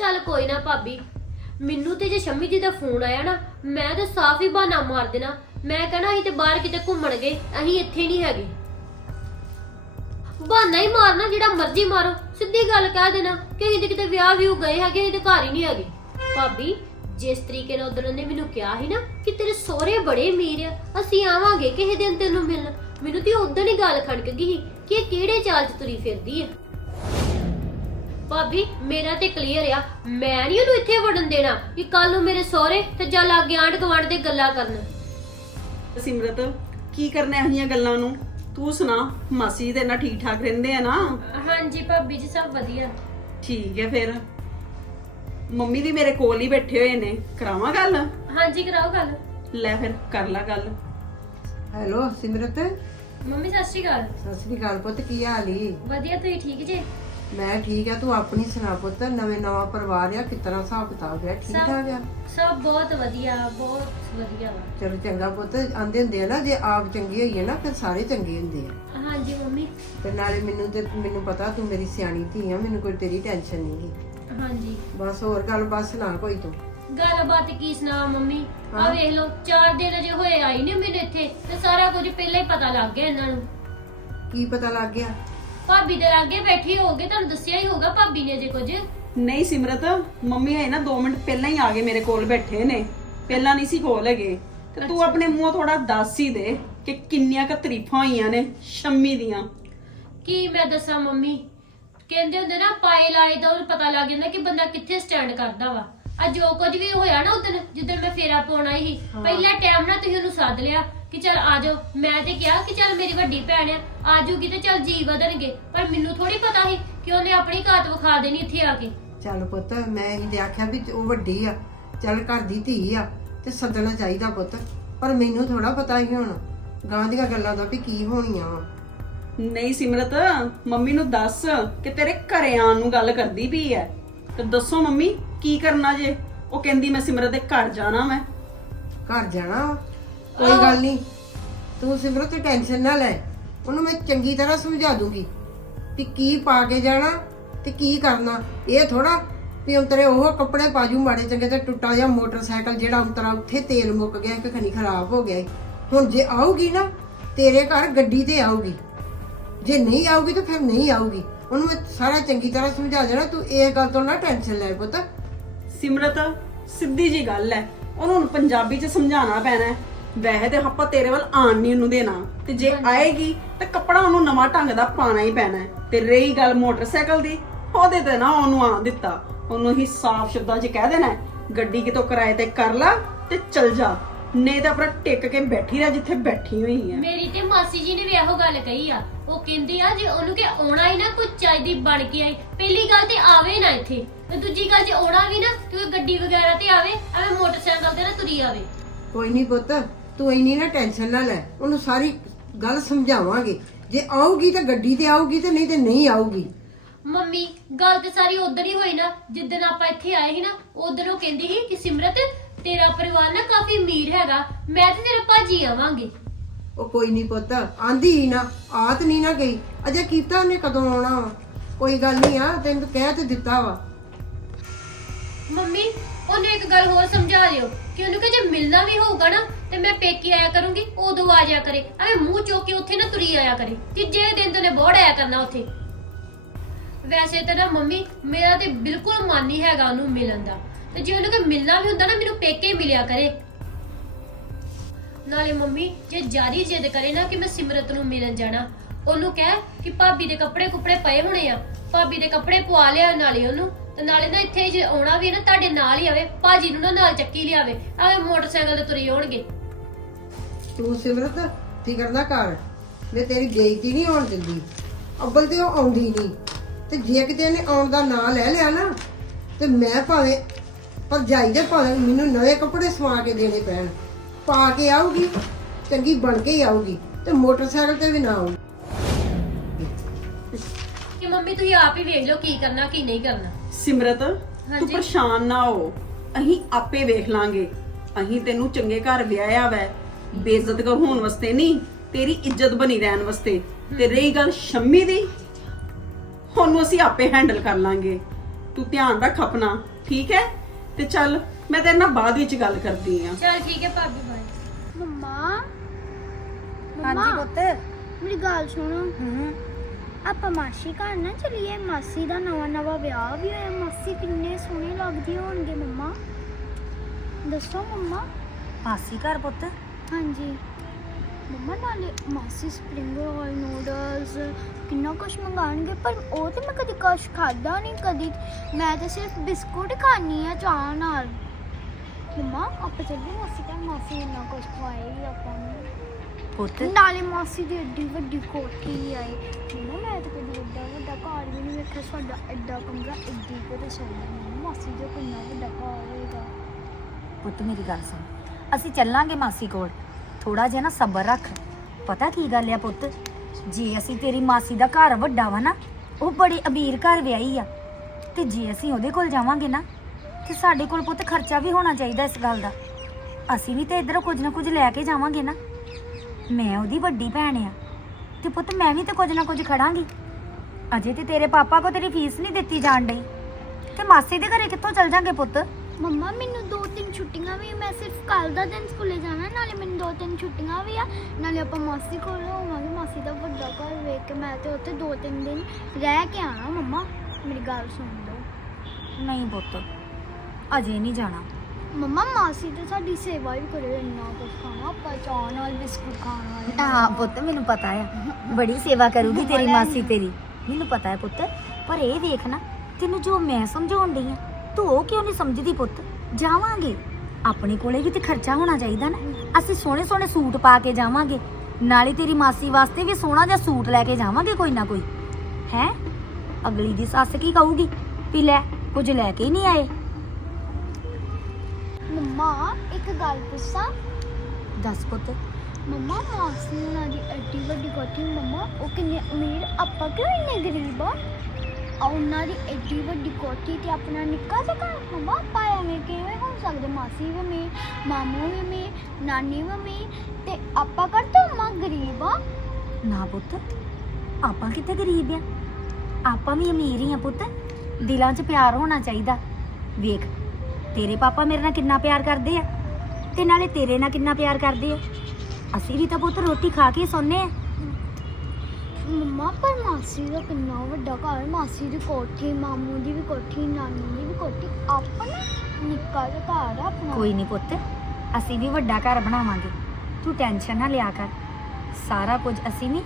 ਚੱਲ ਕੋਈ ਨਾ ਭਾਬੀ। ਮੈਨੂੰ ਤੇ ਜੇ ਸ਼ੰਮੀ ਜੀ ਦਾ ਫੋਨ ਆਇਆ ਨਾ, ਮੈਂ ਤਾਂ ਸਾਫ਼ ਹੀ ਬਹਾਨਾ ਮਾਰ ਦੇਣਾ। ਮੈਂ ਕਹਣਾ ਅਸੀਂ ਤੇ ਬਾਹਰ ਕਿਤੇ ਘੁੰਮਣ ਗਏ, ਅਸੀਂ ਇੱਥੇ ਨਹੀਂ ਹੈਗੇ। ਬਹਾਨਾ ਹੀ ਮਾਰਨਾ, ਜਿਹੜਾ ਮਰਜ਼ੀ ਮਾਰੋ। ਸਿੱਧੀ ਗੱਲ ਕਹਿ ਦੇਣਾ ਕਿ ਅਸੀਂ ਤੇ ਕਿਤੇ ਵਿਆਹ ਵਿਊ ਗਏ ਹੈਗੇ, ਅਸੀਂ ਤੇ ਘਰ ਹੀ ਨਹੀਂ ਹੈਗੇ। ਭਾਬੀ, ਜਿਸ ਤਰੀਕੇ ਨਾਲ ਉਦੋਂ ਨੇ ਮੈਨੂੰ ਕਿਹਾ ਸੀ ਨਾ ਕਿ ਤੇਰੇ ਸਹੁਰੇ ਬੜੇ ਅਮੀਰ ਆ, ਅਸੀਂ ਆਵਾਂਗੇ ਕਿਸੇ ਦਿਨ ਤੈਨੂੰ ਮਿਲਣ। ਮੈਨੂੰ ਤੇ ਉਦੋਂ ਹੀ ਗੱਲ ਖੜਕ ਗਈ ਸੀ ਕਿ ਇਹ ਕਿਹੜੇ ਚਾਲ 'ਚ ਤੁਰੀ ਫਿਰਦੀ ਆ। ਭਾਬੀ ਮੇਰਾ ਤੇ ਕਲੀਅਰ ਆ। ਮੈਂ ਨਹੀਂ ਉਹਨੂੰ ਇੱਥੇ ਵੜਨ ਦੇਣਾ ਕਿ ਕੱਲ ਨੂੰ ਮੇਰੇ ਸਹੁਰੇ ਤੇ ਜਾਂ ਲਾਗੇ ਆਂਢ ਗੁਆਂਢ ਦੇ ਗੱਲਾਂ ਕਰਨ। ਸਿਮਰਤ ਕੀ ਕਰਨਾ ਇਹੀਆਂ ਗੱਲਾਂ ਨੂੰ? ਤੂੰ ਸੁਣਾ ਮਾਸੀ ਦੇ ਨਾਲ ਠੀਕ ਠਾਕ ਰਹਿੰਦੇ ਆ ਨਾ? ਹਾਂਜੀ ਭਾਬੀ ਜੀ ਸਭ ਵਧੀਆ। ਠੀਕ ਹੈ ਫਿਰ। ਮੰਮੀ ਵੀ ਮੇਰੇ ਕੋਲ ਹੀ ਬੈਠੇ ਹੋਏ ਨੇ। ਕਰਾਵਾਂ ਗੱਲ? ਹਾਂਜੀ ਕਰਾਓ ਗੱਲ। ਲੈ ਫਿਰ ਕਰ ਲਾ ਗੱਲ। ਹੈਲੋ ਸਿਮਰਤ? ਮੰਮੀ ਸਤਿ ਸ਼੍ਰੀ ਅਕਾਲ। ਸਤਿ ਸ੍ਰੀ ਅਕਾਲ ਪੁੱਤ ਕੀ ਹਾਲ ਈ? ਵਧੀਆ ਤੁਸੀਂ ਠੀਕ ਜੇ? ਮੈਂ ਠੀਕ ਆ ਤੂੰ ਆਪਣੀ ਸੁਣਾ ਪੁੱਤ ਨਵੇਂ ਨਵਾਂ ਪਰਿਵਾਰ ਆ ਕਿਤਨਾ ਹਿਸਾਬ ਕਿਤਾਬ ਆ? ਠੀਕ ਠਾਕ ਆ? ਸਭ ਬਹੁਤ ਵਧੀਆ ਬਹੁਤ ਵਧੀਆ ਵਾ। ਚਲੋ ਚੰਗਾ ਪੁੱਤ ਆਂਦੇ ਹੁੰਦੇ ਆ ਨਾ ਜੇ ਆਪ ਚੰਗੀ ਹੋਈਏ ਨਾ ਫਿਰ ਸਾਰੇ ਚੰਗੇ ਹੁੰਦੇ ਆ। ਹਾਂਜੀ ਮੰਮੀ। ਤੇ ਨਾਲੇ ਮੈਨੂੰ ਤੇ ਮੈਨੂੰ ਪਤਾ ਤੂੰ ਮੇਰੀ ਸਿਆਣੀ ਧੀ ਆ ਮੈਨੂੰ ਕੋਈ ਤੇਰੀ ਟੈਨਸ਼ਨ ਨਹੀਂ ਹਾਂਜੀ। ਬਸ ਹੋਰ ਗੱਲ ਬਸ ਨਾ ਕੋਈ ਤੂੰ। ਗੱਲਬਾਤ ਕੀ ਸੁਣਾ ਮੰਮੀ? ਆ ਹਾਂ। ਵੇਖ ਲਓ ਚਾਰ ਦਿਨ ਅਜੇ ਹੋਏ ਆਈ ਨਹੀਂ ਮੈਨੂੰ ਇੱਥੇ ਤੇ ਸਾਰਾ ਕੁਝ ਪਹਿਲਾਂ ਹੀ ਪਤਾ ਲੱਗ ਗਿਆ ਇਹਨਾਂ ਨੂੰ। ਕੀ ਪਤਾ ਲੱਗ ਗਿਆ? ਭਾਬੀ ਦੇ ਲਾਗੇ ਬੈਠੇ ਹੋਗੇ ਤੁਹਾਨੂੰ ਦੱਸਿਆ ਹੀ ਹੋਗਾ ਭਾਬੀ ਨੇ ਜੇ ਕੁਝ। ਨਹੀਂ ਸਿਮਰਤ ਮੰਮੀ ਆਏ ਨਾ 2 ਮਿੰਟ ਪਹਿਲਾਂ ਹੀ ਆ ਗਏ ਮੇਰੇ ਕੋਲ ਬੈਠੇ ਨੇ। ਪਹਿਲਾਂ ਨਹੀਂ ਸੀ ਕੋਲ ਹੈਗੇ। ਤੇ ਤੂੰ ਆਪਣੇ ਮੂੰਹੋਂ ਥੋੜਾ ਦੱਸ ਹੀ ਦੇ ਕਿ ਕਿੰਨੀਆਂ ਕ ਤਾਰੀਫਾਂ ਹੋਈਆਂ ਨੇ ਸ਼ੰਮੀ ਦੀਆਂ। ਕੀ ਮੈਂ ਦੱਸਾਂ ਮੰਮੀ? ਕਹਿੰਦੇ ਹੁੰਦੇ ਨਾ ਪਾਏ ਲਾਏ ਦਾ ਉਹਨੂੰ ਪਤਾ ਲੱਗ ਜਾਂਦਾ ਕਿ ਬੰਦਾ ਕਿੱਥੇ ਸਟੈਂਡ ਕਰਦਾ ਵਾ। ਆ ਜੋ ਕੁਝ ਵੀ ਹੋਇਆ ਨਾ ਉਦੋਂ ਜਦੋਂ ਮੈਂ ਫੇਰਾ ਪਾਉਣ ਹਾਂ। ਪਹਿਲਾ ਟਾਈਮ ਨਾ ਤੁਸੀਂ ਉਹਨੂੰ ਸੱਦ ਲਿਆ। ਕਿ ਚਲ ਆ ਜਾਓ। ਮੈਂ ਤੇ ਕਿਹਾ ਕਿ ਚਲ ਮੇਰੀ ਵੱਡੀ ਭੈਣ ਆ ਆ ਜਾਊਗੀ ਤੇ ਚਲ ਜੀ ਵਧਣਗੇ। ਪਰ ਮੈਨੂੰ ਥੋੜੀ ਪਤਾ ਸੀ ਕਿ ਉਹਨੇ ਆਪਣੀ ਘਾਤ ਵਿਖਾ ਦੇਣੀ ਇੱਥੇ ਆ ਕੇ। ਚੱਲ ਪੁੱਤ ਮੈਂ ਇਹ ਤੇ ਆਖਿਆ ਵੀ ਉਹ ਵੱਡੀ ਆ ਚੱਲ ਘਰ ਦੀ ਧੀ ਆ ਤੇ ਸੱਦਣਾ ਚਾਹੀਦਾ ਪੁੱਤ। ਪਰ ਮੈਨੂੰ ਥੋੜਾ ਪਤਾ ਹੀ ਹੁਣ ਗਾਂ ਦੀਆਂ ਗੱਲਾਂ ਦਾ ਵੀ ਕੀ ਹੋਣੀਆਂ ਵਾ। ਨਹੀਂ ਸਿਮਰਤ ਮੰਮੀ ਨੂੰ ਦੱਸ ਕਿ ਤੇਰੇ ਘਰੇ ਆਉਣ ਨੂੰ ਗੱਲ ਕਰਦੀ ਪਈ ਐ। ਤੇ ਦੱਸੋ ਮੰਮੀ ਕੀ ਕਰਨਾ ਜੇ? ਉਹ ਕਹਿੰਦੀ ਮੈਂ ਸਿਮਰਤ ਦੇ ਘਰ ਜਾਣਾ ਮੈਂ। ਘਰ ਜਾਣਾ ਵਾ। ਕੋਈ ਗੱਲ ਨਹੀਂ। ਤੂੰ ਸਿਮਰਤ ਟੈਨਸ਼ਨ ਨਾ ਲੈ। ਉਹਨੂੰ ਮੈਂ ਚੰਗੀ ਤਰ੍ਹਾਂ ਸਮਝਾ ਦੂੰਗੀ ਕਿ ਕੀ ਪਾ ਕੇ ਜਾਣਾ ਤੇ ਕੀ ਕਰਨਾ। ਇਹ ਥੋੜਾ ਵੀ ਅੰਤਰੇ ਉਹ ਕੱਪੜੇ ਪਾਜੂ ਮਾੜੇ ਚੰਗੇ ਤੇ ਟੁੱਟਾ ਜਿਹਾ ਮੋਟਰਸਾਈਕਲ ਜਿਹੜਾ ਅੰਤਰਾ ਉੱਥੇ ਤੇਲ ਮੁੱਕ ਗਿਆ ਕਿ ਖਣੀ ਖਰਾਬ ਹੋ ਗਿਆ। ਹੁਣ ਜੇ ਆਊਗੀ ਨਾ ਤੇਰੇ ਘਰ ਗੱਡੀ ਤੇ ਆਊਗੀ। ਜੇ ਨਹੀਂ ਆਊਗੀ ਤਾਂ ਫਿਰ ਨਹੀਂ ਆਊਗੀ। ਉਹਨੂੰ ਮੈਂ ਸਾਰਾ ਚੰਗੀ ਤਰ੍ਹਾਂ ਸਮਝਾ ਦੇਣਾ ਤੂੰ ਇਹ ਗੱਲ ਤੋਂ ਨਾ ਟੈਨਸ਼ਨ ਲੈ ਪੁੱਤ। ਸਿਮਰਤ ਸਿੱਧੀ ਜੀ ਗੱਲ ਐ। ਉਹਨੂੰ ਹੁਣ ਪੰਜਾਬੀ ਚ ਸਮਝਾਉਣਾ ਪੈਣਾ ਹੈ। ਵੈਸੇ ਤੇ ਆਪਾਂ ਤੇਰੇ ਵੱਲ ਆਣ ਨਹੀਂ ਉਹਨੂੰ ਦੇਣਾ। ਤੇ ਜੇ ਆਏਗੀ ਤੇ ਕੱਪੜਾ ਉਹਨੂੰ ਨਵਾਂ ਢੰਗ ਦਾ ਪਾਣਾ ਹੀ ਪੈਣਾ ਹੈ। ਤੇ ਰਹੀ ਗੱਲ ਮੋਟਰਸਾਈਕਲ ਦੀ ਉਹਦੇ ਤੇ ਨਾ ਉਹਨੂੰ ਆਣ ਦਿੱਤਾ। ਉਹਨੂੰ ਹੀ ਸਾਫ਼ ਸ਼ਬਦਾਂ 'ਚ ਕਹਿ ਦੇਣਾ ਹੈ, ਗੱਡੀ ਕਿਤੋਂ ਕਿਰਾਏ ਤੇ ਕਰ ਲਾ ਤੇ ਚਲ ਜਾ। ਨਹੀਂ ਤਾਂ ਆਪਣਾ ਟਿਕ ਕੇ ਬੈਠੀ ਰਹਿ ਜਿੱਥੇ ਬੈਠੀ ਹੋਈ ਹੈ। ਮੇਰੀ ਤੇ ਮਾਸੀ ਜੀ ਨੇ ਵੀ ਇਹੋ ਗੱਲ ਕਹੀ ਆ। ਉਹ ਕਹਿੰਦੀ ਆ ਜੇ ਉਹਨੂੰ ਕਿ ਆਉਣਾ ਹੀ ਨਾ ਕੁਝ ਚਾਹੀਦੀ ਬਣ ਕੇ ਆਈ ਪਹਿਲੀ ਗੱਲ ਤੇ ਆਵੇ ਨਾ ਇੱਥੇ। ਤੇ ਦੂਜੀ ਗੱਲ ਜੇ ਆਉਣਾ ਵੀ ਨਾ ਤੇ ਉਹ ਗੱਡੀ ਵਗੈਰਾ ਤੇ ਆਵੇ ਐਵੇਂ ਮੋਟਰਸਾਈਕਲ ਤੇ ਨਾ ਤੁਰੀ ਆਵੇ। ਕੋਈ ਨਹੀਂ ਪੁੱਤ ਤੂੰ ਇੰਨੀ ਨਾ ਟੈਨਸ਼ਨ ਨਾ ਲੈ ਉਹਨੂੰ ਸਾਰੀ ਗੱਲ ਸਮਝਾਵਾਂਗੇ। ਜੇ ਆਊਗੀ ਤਾਂ ਗੱਡੀ ਤੇ ਆਊਗੀ ਤੇ ਨਹੀਂ ਤੇ ਨਹੀਂ ਆਊਗੀ। ਮੰਮੀ ਗੱਲ ਤੇ ਸਾਰੀ ਉਧਰ ਹੀ ਹੋਈ ਨਾ। ਜਿੱਦਣ ਆਪਾਂ ਇੱਥੇ ਆਏ ਸੀ ਨਾ ਉਧਰ ਉਹ ਕਹਿੰਦੀ ਸੀ ਕਿ ਸਿਮਰਤ ਤੇਰਾ ਪਰਿਵਾਰ ਨਾ ਕਾਫੀ ਅਮੀਰ ਹੈਗਾ। ਮੈਂ ਤੇ ਤੇਰਾ ਭਾਜੀ ਆਵਾਂਗੇ। ਉਹ ਕੋਈ ਨਹੀਂ ਪੁੱਤ ਆਂਦੀ ਹੀ ਨਾ ਆਤ ਨਹੀਂ ਨਾ ਗਈ। ਅਜੇ ਕੀਤਾ ਉਹਨੇ ਕਦੋਂ ਆਉਣਾ ਵਾ? ਕੋਈ ਗੱਲ ਨਹੀਂ ਆ ਤੈਨੂੰ ਕਹਿ ਤੇ ਦਿੱਤਾ ਵਾ। ਮੰਮੀ ਉਹਨੂੰ ਇੱਕ ਗੱਲ ਹੋਰ ਸਮਝਾ ਦਿਓ। ਕਿ ਉਹਨੂੰ ਕਿ ਜੇ ਮਿਲਣਾ ਵੀ ਹੋਊਗਾ ਨਾ, ਤੇ ਮੈਂ ਪੇਕੇ ਆਇਆ ਕਰੂੰਗੀ, ਉਦੋਂ ਆ ਜਾਇਆ ਕਰੇ। ਐਵੇਂ ਮੂੰਹ ਚੁੱਕ ਕੇ ਉੱਥੇ ਨਾ ਤੁਰੀ ਆਇਆ ਕਰੇ ਤੀਜੇ ਦਿਨ ਤੋਂ ਨੇ ਬੋੜ ਆਇਆ ਕਰਨਾ ਉੱਥੇ। ਵੈਸੇ ਤਾਂ ਨਾ ਮੰਮੀ, ਮੇਰਾ ਤੇ ਬਿਲਕੁਲ ਮਨ ਨਹੀਂ ਹੈਗਾ ਉਹਨੂੰ ਮਿਲਣ ਦਾ। ਤੇ ਜੇ ਉਹਨੂੰ ਕਿ ਮਿਲਣਾ ਵੀ ਹੁੰਦਾ ਨਾ, ਮੈਨੂੰ ਪੇਕੇ ਹੀ ਮਿਲਿਆ ਕਰੇ। ਨਾਲੇ ਮੰਮੀ, ਜੇ ਜਾਰੀ ਜਿੱਦ ਕਰੇ ਨਾ ਕਿ ਮੈਂ ਸਿਮਰਤ ਨੂੰ ਮਿਲਣ ਜਾਣਾ, ਉਹਨੂੰ ਕਹਿ ਕਿ ਭਾਬੀ ਦੇ ਕੱਪੜੇ ਕੁਪੜੇ ਪਏ ਹੋਣੇ ਆ। ਭਾਬੀ ਦੇ ਕੱਪੜੇ ਪਵਾ ਲਿਆ ਨਾਲੇ ਉਹਨੂੰ। ਤੇ ਨਾਲੇ ਨਾ ਇੱਥੇ ਜੇ ਆਉਣਾ ਵੀ ਹੈ ਨਾ ਤੁਹਾਡੇ ਨਾਲ ਹੀ ਆਵੇ ਭਾਜੀ ਨੂੰ ਨਾ ਨਾਲ ਚੱਕੀ ਲਿਆਵੇ ਐਵੇਂ ਮੋਟਰਸਾਈਕਲ ਤੇ ਤੁਰੇ ਹੋਣਗੇ ਤੂੰ ਸਿਮਰਤ ਫਿਕਰ ਨਾ ਕਰ। ਮੈਂ ਤੇਰੀ ਬੇਇੱਜ਼ਤੀ ਨਹੀਂ ਹੋਣ ਦਿੰਦੀ। ਅੱਬਲ ਤੇ ਉਹ ਆਉਂਦੀ ਨਹੀਂ। ਤੇ ਜੇ ਕਿਤੇ ਇਹਨੇ ਆਉਣ ਦਾ ਨਾਂ ਲੈ ਲਿਆ ਨਾ ਤੇ ਮੈਂ ਭਾਵੇਂ ਪਰ ਜਾਈ ਦੇ ਭਾਵੇਂ ਮੈਨੂੰ ਨਵੇਂ ਕੱਪੜੇ ਸਵਾ ਕੇ ਦੇਣੇ ਪੈਣ। ਪਾ ਕੇ ਆਊਗੀ ਚੰਗੀ ਬਣ ਕੇ ਹੀ ਆਊਗੀ ਤੇ ਮੋਟਰਸਾਈਕਲ ਤੇ ਵੀ ਨਾ ਆਊਗੀ। ਕਿ ਮੰਮੀ ਤੁਸੀਂ ਆਪ ਹੀ ਵੇਖ ਲਓ ਕੀ ਕਰਨਾ ਕੀ ਨਹੀਂ ਕਰਨਾ। ਸਿਮਰਤ ਤੂੰ ਹਾਂਜੀ। ਪਰੇਸ਼ਾਨ ਨਾ ਹੋ। ਅਸੀਂ ਆਪੇ ਵੇਖ ਲਾਂਗੇ। ਅਸੀਂ ਤੈਨੂੰ ਚੰਗੇ ਘਰ ਵਿਆਹਿਆ ਵੈ। ਬੇਇੱਜ਼ਤ ਕਰ ਹੋਣ ਵਾਸਤੇ ਨਹੀਂ ਤੇਰੀ ਇੱਜ਼ਤ ਬਣੀ ਰਹਿਣ ਵਾਸਤੇ। ਤੇ ਰਹੀ ਗੱਲ ਸ਼ੰਮੀ ਦੀ ਉਹਨੂੰ ਅਸੀਂ ਆਪੇ ਹੈਂਡਲ ਕਰ ਲਾਂਗੇ। ਤੂੰ ਧਿਆਨ ਰੱਖ ਆਪਣਾ ਠੀਕ ਹੈ? ਤੇ ਚੱਲ ਮੈਂ ਤੇਰੇ ਨਾਲ ਬਾਅਦ ਵਿੱਚ ਗੱਲ ਕਰਦੀ ਆ ਚਲ ਠੀਕ ਹੈ ਭਾਬੀ ਬਾਈ ਮੰਮਾ? ਹਾਂਜੀ ਪੁੱਤ। ਮੇਰੀ ਗੱਲ ਸੁਣੋ। ਹੂੰ ਆਪਾਂ ਮਾਸੀ ਘਰ ਨਾ ਚਲੀਏ। ਮਾਸੀ ਦਾ ਨਵਾਂ ਨਵਾਂ ਵਿਆਹ ਵੀ ਹੋਇਆ। ਮਾਸੀ ਕਿੰਨੇ ਸੋਹਣੇ ਲੱਗਦੇ ਹੋਣਗੇ ਮੰਮਾ। ਦੱਸੋ ਮੰਮਾ। ਮਾਸੀ ਘਰ ਪੁੱਤ? ਹਾਂਜੀ। ਮੰਮਾ ਨਾਲੇ ਮਾਸੀ ਸਪਰਿੰਗ ਰੋਲ ਨੂਡਲਸ ਕਿੰਨਾ ਕੁਛ ਮੰਗਾਣਗੇ ਪਰ ਉਹ ਤੇ ਮੈਂ ਕਦੀ ਕੁਛ ਖਾਦਾ ਨਹੀਂ ਕਦੀ ਮੈਂ ਤਾਂ ਸਿਰਫ ਬਿਸਕੁਟ ਖਾਣੀ ਆ ਚਾਹ ਨਾਲ। ਮੰਮਾ ਆਪਾਂ ਚੱਲੀਏ। ਮਾਸੀ ਘਰ। ਮਾਸੀ ਇੰਨਾ ਕੁਛ ਖਵਾਏਗੀ ਆਪਾਂ ਨੂੰ। ਪੁੱਤ। ਨਾਲੇ ਮਾਸੀ ਦੀ ਏਡੀ ਵੱਡੀ ਕੋਠੀ ਆਈ। ਮੰਮਾ ਮੈਂ ਤਾਂ ਕਦੀ ਏਡਾ ਵੱਡਾ ਘਰ ਵੀ ਨਹੀਂ ਵੇਖਿਆ। ਸਾਡਾ ਐਡਾ ਕਮਰਾ ਏਡੀ ਕੁ ਰਸੋਈ ਮੰਮਾ ਮਾਸੀ ਦਾ ਕਿੰਨਾ ਵੱਡਾ ਘਰ ਹੋਏਗਾ। ਪੁੱਤ ਮੇਰੀ ਗੱਲ ਸੁਣ। ਅਸੀਂ ਚੱਲਾਂਗੇ ਮਾਸੀ ਕੋਲ। ਥੋੜਾ ਜਿਹਾ ਨਾ ਸਬਰ ਰੱਖ। ਪਤਾ ਕੀ ਗੱਲ ਆ ਪੁੱਤ? ਜੇ ਅਸੀਂ ਤੇਰੀ ਮਾਸੀ ਦਾ ਘਰ ਵੱਡਾ ਵਾ ਨਾ ਉਹ ਬੜੇ ਅਮੀਰ ਘਰ ਵਿਆਹੀ ਆ। ਤੇ ਜੇ ਅਸੀਂ ਉਹਦੇ ਕੋਲ ਜਾਵਾਂਗੇ ਨਾ ਤੇ ਸਾਡੇ ਕੋਲ ਪੁੱਤ ਖਰਚਾ ਵੀ ਹੋਣਾ ਚਾਹੀਦਾ ਇਸ ਗੱਲ ਦਾ। ਅਸੀਂ ਵੀ ਤੇ ਇਧਰੋਂ ਕੁਝ ਨਾ ਕੁਝ ਲੈ ਕੇ ਜਾਵਾਂਗੇ ਨਾ। ਮੈਂ ਉਹਦੀ ਵੱਡੀ ਭੈਣ ਆ। ਤੇ ਪੁੱਤ ਮੈਂ ਵੀ ਤੇ ਕੁਝ ਨਾ ਕੁਝ ਖੜਾਂਗੀ। ਅਜੇ ਤੇ ਤੇਰੇ ਪਾਪਾ ਕੋ ਤੇਰੀ ਫੀਸ ਨਹੀਂ ਦਿੱਤੀ ਜਾਣ ਡਈ। ਤੇ ਮਾਸੀ ਦੇ ਘਰੇ ਕਿੱਥੋਂ ਚੱਲ ਜਾਾਂਗੇ ਪੁੱਤ? ਮੰਮਾ ਮੈਨੂੰ ਦੋ ਤਿੰਨ ਛੁੱਟੀਆਂ ਵੀ ਮੈਂ ਸਿਰਫ ਕੱਲ ਦਾ ਦਿਨ ਸਕੂਲੇ ਜਾਣਾ ਨਾਲੇ ਮੈਨੂੰ ਦੋ ਤਿੰਨ ਛੁੱਟੀਆਂ ਵੀ ਆ। ਨਾਲੇ ਆਪਾਂ ਮਾਸੀ ਕੋਲ ਹੋਵਾਂਗੇ। ਮਾਸੀ ਦਾ ਵੱਡਾ ਘਰ ਵੇਖ ਕੇ ਮੈਂ ਤੇ ਉੱਥੇ ਦੋ ਤਿੰਨ ਦਿਨ ਰਹਿ ਕੇ ਆਣਾ। ਮੰਮਾ ਮੇਰੀ ਗੱਲ ਸੁਣ ਲਓ ਨਹੀਂ ਪੁੱਤ ਅਜੇ ਨਹੀਂ ਜਾਣਾ। ਮੰਮਾ ਮਾਸੀ ਤੇ ਸਾਡੀ ਸੇਵਾ ਵੀ ਕਰੇ ਇੰਨਾ ਕੁਝ ਖਾਣਾ ਆਪਾਂ ਚਾਹ ਨਾਲ ਬਿਸਕੁਟ ਖਾਣ ਵਾਲੇ ਹਾਂ ਪੁੱਤ ਮੈਨੂੰ ਪਤਾ ਆ। ਬੜੀ ਸੇਵਾ ਕਰੂਗੀ ਤੇਰੀ ਮਾਸੀ ਤੇਰੀ। ਮੈਨੂੰ ਪਤਾ ਹੈ ਪੁੱਤ ਪਰ ਇਹ ਦੇਖ ਨਾ ਤੈਨੂੰ ਜੋ ਮੈਂ ਸਮਝਾਉਣ ਡਈ ਆ ਤੂੰ ਉਹ ਕਿਉਂ ਨਹੀਂ ਸਮਝਦੀ ਪੁੱਤ? ਜਾਵਾਂਗੇ। ਆਪਣੇ ਕੋਲੇ ਵੀ ਤੇ ਖਰਚਾ ਹੋਣਾ ਚਾਹੀਦਾ ਨਾ। ਅਸੀਂ ਸੋਹਣੇ ਸੋਹਣੇ ਸੂਟ ਪਾ ਕੇ ਜਾਵਾਂਗੇ। ਨਾਲੇ ਤੇਰੀ ਮਾਸੀ ਵਾਸਤੇ ਵੀ ਸੋਹਣਾ ਜਿਹਾ ਸੂਟ ਲੈ ਕੇ ਜਾਵਾਂਗੇ ਕੋਈ ਨਾ ਕੋਈ। ਹੈ? ਅਗਲੀ ਦੀ ਸੱਸ ਕੀ ਕਹੂਗੀ? ਵੀ ਲੈ ਕੁਝ ਲੈ ਕੇ ਹੀ ਨਹੀਂ ਆਏ। ਮੰਮਾ ਇੱਕ ਗੱਲ ਪੁੱਛਾਂ? ਦੱਸ ਪੁੱਤ। ਮੰਮਾ ਮਾਸੀ ਉਹਨਾਂ ਦੀ ਐਡੀ ਵੱਡੀ ਕੋਠੀ ਮੰਮਾ ਉਹ ਕਿੰਨੇ ਅਮੀਰ ਆਪਾਂ ਕਿਉਂ ਇੰਨੇ ਗਰੀਬ ਆ? ਆ ਉਹਨਾਂ ਦੀ ਐਡੀ ਵੱਡੀ ਕੋਠੀ ਤੇ ਆਪਣਾ ਨਿੱਕਾ ਜਿਹਾ ਘਰ? ਮੰਮਾ ਆਪਾਂ ਐਵੇਂ ਕਿਵੇਂ ਹੋ ਸਕਦੇ? ਮਾਸੀ ਵੀ ਅਮੀਰ ਮਾਮੂ ਵੀ ਅਮੀਰ ਨਾਨੀ ਵੀ ਅਮੀਰ ਤੇ ਆਪਾਂ ਕਰ ਤਾਂ ਮਾਂ ਗਰੀਬ ਆ? ਨਾ ਪੁੱਤ ਆਪਾਂ ਕਿੱਥੇ ਗਰੀਬ ਆ? ਆਪਾਂ ਵੀ ਅਮੀਰ ਹੀ ਆ ਪੁੱਤ। ਦਿਲਾਂ 'ਚ ਪਿਆਰ ਹੋਣਾ ਚਾਹੀਦਾ। ਵੇਖ ਤੇਰੇ ਪਾਪਾ ਮੇਰੇ ਨਾਲ ਕਿੰਨਾ ਪਿਆਰ ਕਰਦੇ ਆ ਤੇ ਨਾਲੇ ਤੇਰੇ ਨਾਲ ਕਿੰਨਾ ਪਿਆਰ ਕਰਦੇ ਆ। ਅਸੀਂ ਵੀ ਤਾਂ ਪੁੱਤ ਰੋਟੀ ਖਾ ਕੇ ਸੌਂਦੇ ਆ। ਮੰਮਾ ਪਰ ਮਾਸੀ ਦਾ ਕਿੰਨਾ ਵੱਡਾ ਘਰ ਮਾਸੀ ਦੀ ਕੋਠੀ ਮਾਮੂ ਦੀ ਵੀ ਕੋਠੀ ਨਾਨੀ ਦੀ ਵੀ ਕੋਠੀ। ਆਪਣਾ ਨਿੱਕਾ ਜਿਹਾ ਘਰ ਆ ਆਪਣਾ। ਕੋਈ ਨਹੀਂ ਪੁੱਤ ਅਸੀਂ ਵੀ ਵੱਡਾ ਘਰ ਬਣਾਵਾਂਗੇ। ਤੂੰ ਟੈਨਸ਼ਨ ਨਾ ਲਿਆ ਕਰ। ਸਾਰਾ ਕੁਝ ਅਸੀਂ ਵੀ